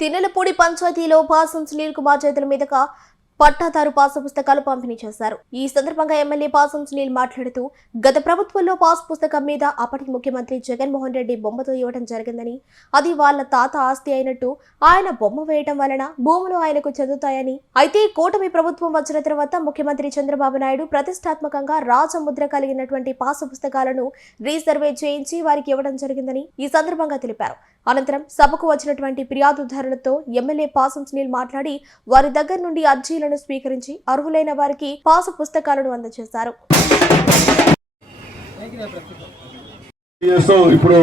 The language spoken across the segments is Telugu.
తిన్నెలపూడి పంచాయతీలో పాసం సునీల్ కుమార్ చేతుల మీదుగా పట్టాదారు పాస్ పుస్తకాలు పంపిణీ చేశారు. ఈ సందర్భంగా ఎమ్మెల్యే పాసం సునీల్ మాట్లాడుతూ గత ప్రభుత్వంలో పాస్ పుస్తకం మీద అప్పటి ముఖ్యమంత్రి జగన్మోహన్ రెడ్డి బొమ్మతో ఇవ్వడం జరిగిందని, అది వాళ్ళ తాత ఆస్తి అయినట్టు ఆయన బొమ్మ వేయడం వలన భూములు ఆయనకు చెందుతాయని, అయితే కూటమి ప్రభుత్వం వచ్చిన తర్వాత ముఖ్యమంత్రి చంద్రబాబు నాయుడు ప్రతిష్టాత్మకంగా రాజముద్ర కలిగినటువంటి పాస్ పుస్తకాలను రీసర్వే చేయించి వారికి ఇవ్వడం జరిగిందని ఈ సందర్భంగా తెలిపారు. అనంతరం సభకు వచ్చినటువంటి ఫిర్యాదుదారులతో ఎమ్మెల్యే పాసం సునీల్ మాట్లాడి వారి దగ్గర నుండి అర్జీలను స్వీకరించి అర్హులైన వారికి పాసు పుస్తకాలను అందజేశారు. ఇప్పుడు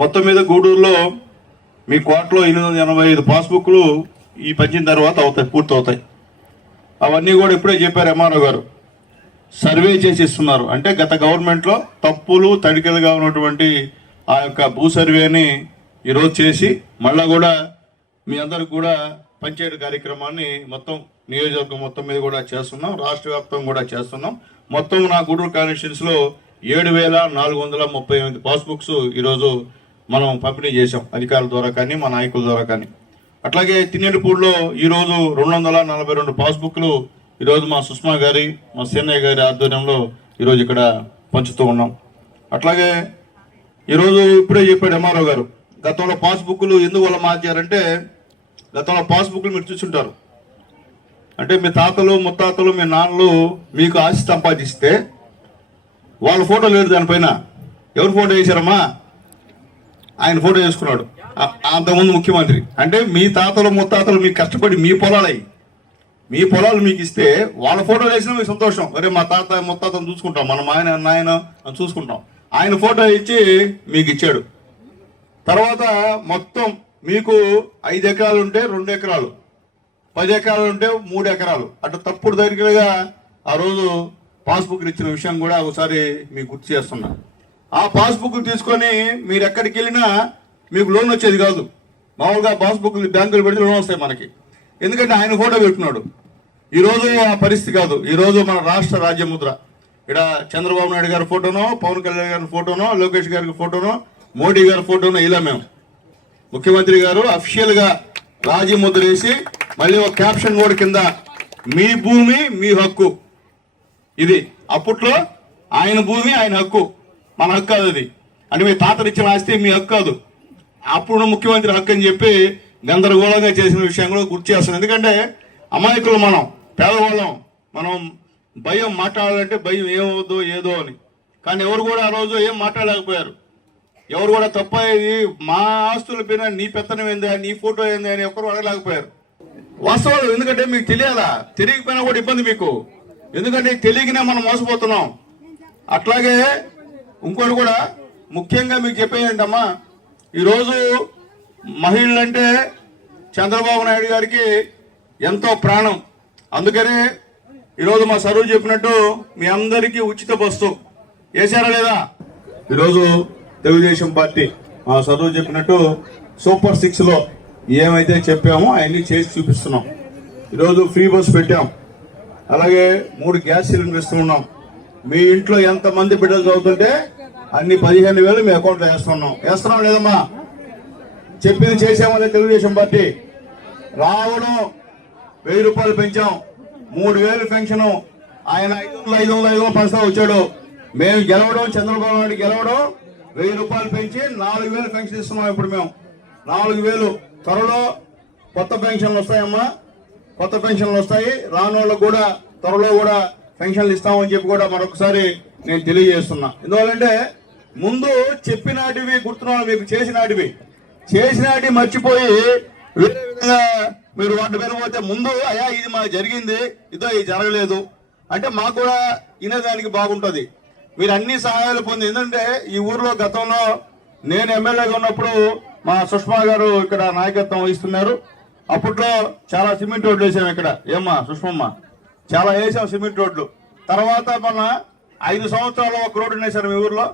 మొత్తం మీద గూడూరులో మీ కోటలో 885 పాస్బుక్లు ఈ పంచిన తర్వాత పూర్తవుతాయి. అవన్నీ కూడా ఇప్పుడే చెప్పారు ఎంఆర్ఓ గారు, సర్వే చేసి ఇస్తున్నారు. అంటే గత గవర్నమెంట్లో తప్పులు తడికలుగా ఉన్నటువంటి ఆ యొక్క భూ సర్వేని ఈరోజు చేసి మళ్ళా కూడా మీ అందరికి కూడా పంచాయతీ కార్యక్రమాన్ని మొత్తం నియోజకవర్గం మొత్తం మీద కూడా చేస్తున్నాం, రాష్ట్ర వ్యాప్తంగా కూడా చేస్తున్నాం. మొత్తం నా గూడూరు కాన్స్టిట్యున్సీలో 7,438 పాస్బుక్స్ ఈరోజు మనం పంపిణీ చేసాం, అధికారుల ద్వారా కానీ మా నాయకుల ద్వారా కానీ. అట్లాగే తిన్నెలపూడిలో ఈరోజు 242 పాస్బుక్లు ఈరోజు మా సుష్మా గారి, మా సేనయ్య గారి ఆధ్వర్యంలో ఈరోజు ఇక్కడ పంచుతూ ఉన్నాం. అట్లాగే ఈరోజు ఇప్పుడే చెప్పాడు ఎంఆర్ఓ గారు, గతంలో పాస్బుక్లు ఎందువల్ల మార్చారంటే, గతంలో పాస్బుక్లు మీరు చూసుంటారు. అంటే మీ తాతలు ముత్తాతలు మీ నాన్నలు మీకు ఆస్తి సంపాదిస్తే వాళ్ళ ఫోటో లేదు దానిపైన. ఎవరు ఫోటో వేశారమ్మా? ఆయన ఫోటో వేసుకున్నాడు అంతకుముందు ముఖ్యమంత్రి. అంటే మీ తాతలు ముత్తాతలు మీకు కష్టపడి మీ పొలాలు మీకు ఇస్తే వాళ్ళ ఫోటో వేసినా మీకు సంతోషం. అరే మా తాత ముత్తాతను చూసుకుంటాం, మనం నాయన చూసుకుంటాం. ఆయన ఫోటో ఇచ్చి మీకు ఇచ్చాడు. తర్వాత మొత్తం మీకు 5 ఎకరాలు ఉంటే 2 ఎకరాలు, 10 ఎకరాలు ఉంటే 3 ఎకరాలు అటు తప్పుడు దగ్గరగా ఆ రోజు పాస్బుక్ ఇచ్చిన విషయం కూడా ఒకసారి మీకు గుర్తు చేస్తున్నా. ఆ పాస్బుక్ తీసుకొని మీరు ఎక్కడికి వెళ్ళినా మీకు లోన్ వచ్చేది కాదు. మామూలుగా పాస్బుక్ బ్యాంకులు పెడితే లోన్ వస్తాయి మనకి, ఎందుకంటే ఆయన ఫోటో పెట్టుకున్నాడు. ఈరోజు ఆ పరిస్థితి కాదు. ఈరోజు మన రాష్ట్ర రాజ్యముద్ర ఇక్కడ చంద్రబాబు నాయుడు గారి ఫోటోనో, పవన్ కళ్యాణ్ గారి ఫోటోనో, లోకేష్ గారి ఫోటోనో, మోడీ గారి ఫోటోనో ఇలా మేము ముఖ్యమంత్రి గారు అఫీషియల్ గా రాజముద్ర వేసి మళ్ళీ ఒక క్యాప్షన్ కూడా కింద మీ భూమి మీ హక్కు. ఇది అప్పట్లో ఆయన భూమి ఆయన హక్కు, మన హక్కు కాదు అది. అంటే మీ తాతలు ఇచ్చిన ఆస్తి మీ హక్కు కాదు, అప్పుడు ముఖ్యమంత్రి హక్కు అని చెప్పి గందరగోళంగా చేసిన విషయం కూడా గుర్తు చేస్తున్నాం. ఎందుకంటే అమాయకులు మనం, పేదవాళ్ళం, మనం భయం మాట్లాడాలంటే భయం ఏమవుద్దో ఏదో అని. కానీ ఎవరు కూడా ఆ రోజు ఏం మాట్లాడలేకపోయారు. ఎవరు కూడా తప్పది మా ఆస్తుల పైన నీ పెత్తనం ఏందా, నీ ఫోటో ఏందా అని ఎవరు అడగలేకపోయారు. వాస్తవాలు ఎందుకంటే మీకు తెలియాలా, తెలియకపోయినా కూడా ఇబ్బంది మీకు, ఎందుకంటే తెలియకనే మనం మోసపోతున్నాం. అట్లాగే ఇంకోటి కూడా ముఖ్యంగా మీకు చెప్పేయంటమ్మా, ఈరోజు మహిళలంటే చంద్రబాబు నాయుడు గారికి ఎంతో ప్రాణం. అందుకనే ఈరోజు మా సరువు చెప్పినట్టు మీ అందరికీ ఉచిత బస్సు వేశారా లేదా? ఈరోజు తెలుగుదేశం పార్టీ మా సరువు చెప్పినట్టు సూపర్ 6 లో ఏమైతే చెప్పామో అవన్నీ చేసి చూపిస్తున్నాం. ఈరోజు ఫ్రీ బస్ పెట్టాం. అలాగే 3 గ్యాస్ సిలిండర్ ఇస్తున్నాం. మీ ఇంట్లో ఎంతమంది బిడ్డలు చదువుతుంటే అన్ని 15,000 మీ అకౌంట్లో వేస్తున్నాం లేదమ్మా? చెప్పింది చేసామనే తెలుగుదేశం పార్టీ. రావడం 1000 రూపాయలు పెంచాం, 3,000 పెన్షన్. ఆయన 500 పంచుతా వచ్చాడు. మేము గెలవడం, చంద్రబాబు నాయుడు గెలవడం, 1000 రూపాయలు పెంచి 4,000 పెన్షన్ ఇస్తున్నాం. ఇప్పుడు మేము 4,000. త్వరలో కొత్త పెన్షన్లు వస్తాయమ్మా, కొత్త పెన్షన్లు వస్తాయి. రానోళ్ళకు కూడా త్వరలో కూడా పెన్షన్లు ఇస్తామని చెప్పి కూడా మరొకసారి నేను తెలియజేస్తున్నా. ఎందువల్లంటే ముందు చెప్పినాటివి గుర్తున్నాను, మీకు చేసినాటి మర్చిపోయి వేరే విధంగా మీరు వాటి మీద పోతే ముందు అయ్యా ఇది మాకు జరిగింది, ఇదో ఇది జరగలేదు అంటే మాకు కూడా వినేదానికి బాగుంటుంది. మీరు అన్ని సహాయాలు పొంది, ఎందుకంటే ఈ ఊర్లో గతంలో నేను ఎమ్మెల్యేగా ఉన్నప్పుడు మా సుష్మా గారు ఇక్కడ నాయకత్వం వహిస్తున్నారు. అప్పట్లో చాలా సిమెంట్ రోడ్లు వేసాం ఇక్కడ. ఏమ్మా సుష్మమ్మ, చాలా వేసాం సిమెంట్ రోడ్లు. తర్వాత మన 5 సంవత్సరాలు ఒక రోడ్డు వేశారు మీ ఊర్లో.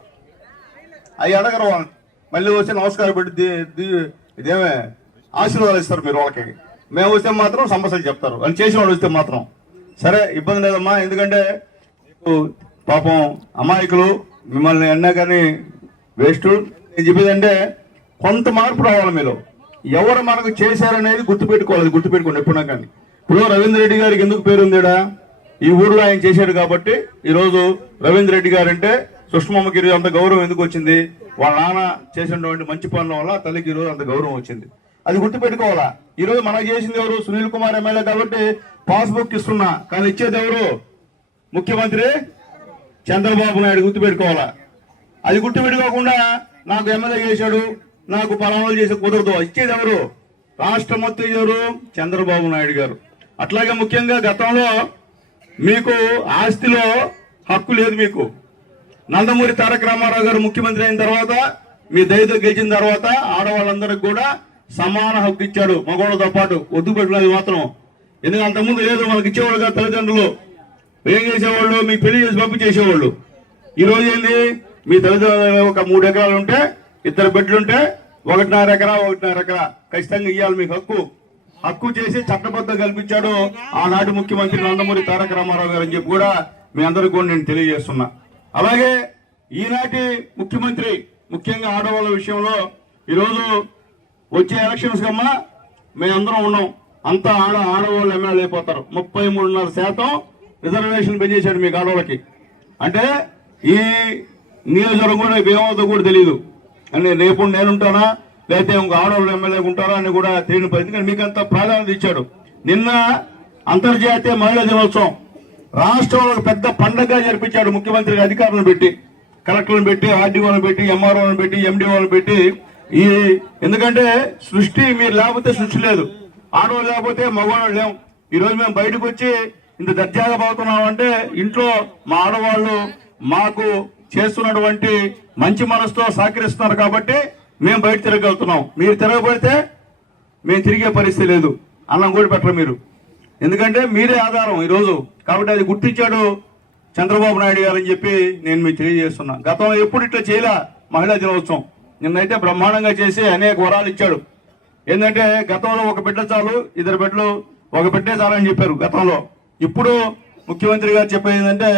అవి అడగరు వాళ్ళని, మళ్ళీ వచ్చి నమస్కారం పెట్టి ఇదేమే ఆశీర్వాదాలు ఇస్తారు మీరు వాళ్ళకి. మేము వస్తే మాత్రం సమస్యలు చెప్తారు అని చేసిన వాళ్ళు వస్తే మాత్రం. సరే ఇబ్బంది లేదమ్మా, ఎందుకంటే పాపం అమాయకులు మిమ్మల్ని అన్నా కానీ వేస్ట్. నేను చెప్పేదంటే కొంత మార్పు రావాలి మీలో. ఎవరు మనకు చేశారనేది గుర్తుపెట్టుకోండి ఎప్పుడన్నా కానీ. ఇప్పుడు రవీంద్ర రెడ్డి గారికి ఎందుకు పేరుందేడా? ఈ ఊర్లో ఆయన చేశాడు కాబట్టి ఈరోజు రవీంద్ర రెడ్డి గారు అంటే సుష్మమ్మకి ఈరోజు అంత గౌరవం ఎందుకు వచ్చింది? వాళ్ళ నాన్న చేసినటువంటి మంచి పనుల వల్ల తల్లికి ఈరోజు అంత గౌరవం వచ్చింది. అది గుర్తుపెట్టుకోవాలా. ఈరోజు మనకు చేసింది ఎవరు? సునీల్ కుమార్ ఎమ్మెల్యే కాబట్టి పాస్బుక్ ఇస్తున్నా, కానీ ఇచ్చేది ఎవరు? ముఖ్యమంత్రి చంద్రబాబు నాయుడు. గుర్తుపెట్టుకోవాలా. అది గుర్తుపెట్టుకోకుండా నాకు ఎమ్మెల్యే చేశాడు, నాకు పలానాలు చేసే కుదరదు. ఇచ్చేది ఎవరు? రాష్ట్ర మంత్రి ఎవరు? చంద్రబాబు నాయుడు గారు. అట్లాగే ముఖ్యంగా గతంలో మీకు ఆస్తిలో హక్కు లేదు. మీకు నందమూరి తారక రామారావు గారు ముఖ్యమంత్రి అయిన తర్వాత, మీ దయతో గెలిచిన తర్వాత ఆడవాళ్ళందరికి కూడా సమాన హక్కు ఇచ్చాడు, మగవాళ్ళతో పాటు. ఒడ్డు పెట్టినది మాత్రం. ఎందుకంటే అంతకుముందు లేదు, మనకి ఇచ్చేవాళ్ళు కాదు. తల్లిదండ్రులు ఏం చేసేవాళ్ళు? మీకు పెళ్లి చేసి పంపి చేసేవాళ్ళు. ఈ రోజు ఏంది? మీ తల్లిదండ్రులు ఒక 3 ఎకరాలు ఉంటే, 2 బిడ్డలుంటే 1.5 ఎకరా ఖచ్చితంగా ఇవ్వాలి మీకు హక్కు చేసి చట్టబద్ధం కల్పించాడు ఆనాటి ముఖ్యమంత్రి నందమూరి తారక రామారావు గారు అని చెప్పి కూడా మీ అందరికీ కూడా నేను తెలియజేస్తున్నా. అలాగే ఈనాటి ముఖ్యమంత్రి ముఖ్యంగా ఆడవాళ్ళ విషయంలో ఈరోజు వచ్చే ఎలక్షన్స్ కమ్మా మేమందరం ఉన్నాం. అంతా ఆడవాళ్ళు ఎమ్మెల్యే అయిపోతారు. 33.5% రిజర్వేషన్ పెంచేశాడు మీకు ఆడవాళ్ళకి. అంటే ఈ నియోజకవర్గం కూడా ఏమవుతుందో కూడా తెలియదు. అంటే రేపు నేనుంటానా లేకపోతే ఇంకో ఆడవాళ్ళు ఎమ్మెల్యే ఉంటారా అని కూడా తెలియని పరిస్థితి. మీకు అంత ప్రాధాన్యత ఇచ్చాడు. నిన్న అంతర్జాతీయ మహిళా దినోత్సవం రాష్ట్రంలో పెద్ద పండగగా జరిపించాడు ముఖ్యమంత్రి. అధికారులను పెట్టి, కలెక్టర్లను పెట్టి, ఆర్డీఓలను పెట్టి, ఎంఆర్ఓలను పెట్టి, ఎండిఓలను పెట్టి. ఎందుకంటే సృష్టి మీరు లేకపోతే సృష్టి లేదు, ఆడవాళ్ళు లేకపోతే మగవాళ్ళు లేవు. ఈ రోజు మేము బయటకు వచ్చి ఇంత దర్జాగా పోతున్నామంటే ఇంట్లో మా ఆడవాళ్ళు మాకు చేస్తున్నటువంటి మంచి మనసుతో సహకరిస్తున్నారు కాబట్టి మేము బయట తిరగలుగుతున్నాం. మీరు తిరగబడితే మేము తిరిగే పరిస్థితి లేదు. అన్నం కూడా పెట్టరు మీరు. ఎందుకంటే మీరే ఆధారం ఈరోజు. కాబట్టి అది గుర్తించాడు చంద్రబాబు నాయుడు గారు అని చెప్పి నేను మీకు తెలియజేస్తున్నా. గతంలో ఎప్పుడు ఇట్లా చేయలే మహిళా దినోత్సవం. నిన్నైతే బ్రహ్మాండంగా చేసి అనేక వరాలు ఇచ్చాడు. ఏంటంటే గతంలో 1 బిడ్డ చాలు, 2 బిడ్డలు, 1 బిడ్డే చాలని చెప్పారు గతంలో. ఇప్పుడు ముఖ్యమంత్రి గారు చెప్పేది ఏంటంటే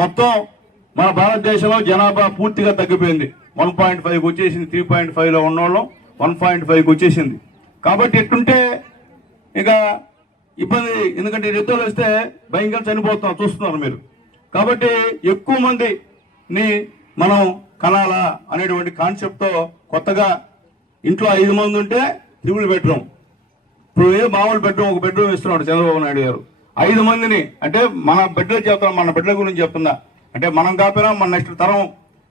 మొత్తం మన భారతదేశంలో జనాభా పూర్తిగా తగ్గిపోయింది. 1.5కి వచ్చేసింది. 3.5లో ఉన్నోళ్ళం 1.5కి వచ్చేసింది. కాబట్టి ఎట్టుంటే ఇక ఇబ్బంది. ఎందుకంటే యుద్ధాలు వస్తే భయంకర చనిపోతున్నాం, చూస్తున్నారు మీరు. కాబట్టి ఎక్కువ మందిని మనం కనాలా అనేటువంటి కాన్సెప్ట్తో కొత్తగా ఇంట్లో 5 మంది ఉంటే ట్రిపుల్ బెడ్రూమ్. ఇప్పుడు మామూలు బెడ్రూమ్ 1 బెడ్రూమ్ ఇస్తున్నాడు చంద్రబాబు నాయుడు గారు. 5 మందిని అంటే మన బిడ్డలు చెప్తున్నా, మన బిడ్డల గురించి చెప్తున్నా. అంటే మనం కాకపోయినా మన నెక్స్ట్ తరం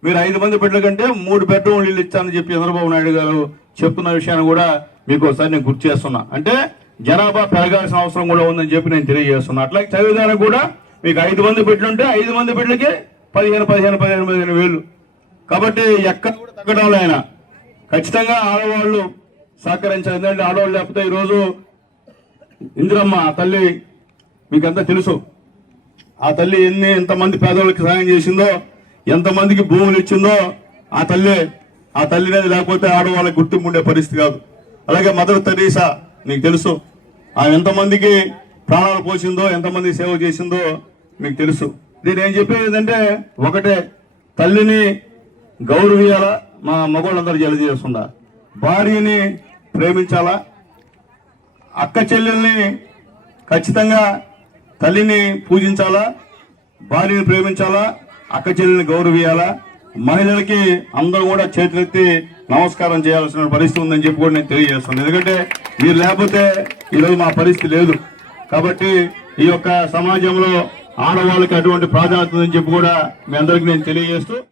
మీరు 5 మంది బిడ్డల కంటే 3 బెడ్రూమ్లు ఇల్లు ఇచ్చానని చెప్పి చంద్రబాబు నాయుడు గారు చెప్తున్న విషయాన్ని కూడా మీకు ఒకసారి నేను గుర్తు చేస్తున్నా. అంటే జనాభా పెరగాల్సిన అవసరం కూడా ఉందని చెప్పి నేను తెలియజేస్తున్నా. అట్లాగే చదివేదానికి కూడా మీకు 5 మంది బిడ్డలు ఉంటే 5 మంది బిడ్డలకి 15 వేలు. కాబట్టి ఎక్కడ కూడా తగ్గడం ఆయన ఖచ్చితంగా ఆడవాళ్ళు సహకరించాలి. ఎందుకంటే ఆడవాళ్ళు లేకపోతే ఈరోజు ఇందిరమ్మ తల్లి మీకంతా తెలుసు. ఆ తల్లి ఎంతమంది పేదవాళ్ళకి సహాయం చేసిందో, ఎంతమందికి భూములు ఇచ్చిందో ఆ తల్లినేది లేకపోతే ఆడవాళ్ళకి గుర్తింపు ఉండే పరిస్థితి కాదు. అలాగే మదర్ తెరీసా మీకు తెలుసు. ఆమె ఎంతమందికి ప్రాణాలు పోసిందో, ఎంతమంది సేవ చేసిందో మీకు తెలుసు. నేను ఏం చెప్పేది ఏంటంటే ఒకటే, తల్లిని గౌరవించాలా, మా మగవాళ్ళందరూ తెలియజేస్తుందా. భార్యని ప్రేమించాలా, అక్క చెల్లెల్ని ఖచ్చితంగా తల్లిని పూజించాలా, భార్యని ప్రేమించాలా, అక్క చెల్లెల్ని గౌరవించాలా. మహిళలకి అందరూ కూడా చేతులెత్తి నమస్కారం చేయాల్సిన పరిస్థితి ఉందని చెప్పి కూడా నేను తెలియజేస్తున్నాను. ఎందుకంటే మీరు లేకపోతే ఈరోజు మా పరిస్థితి లేదు. కాబట్టి ఈ యొక్క సమాజంలో ఆడవాళ్ళకి అటువంటి ప్రాధాన్యత ఉందని చెప్పి కూడా మీ అందరికీ నేను తెలియజేస్తూ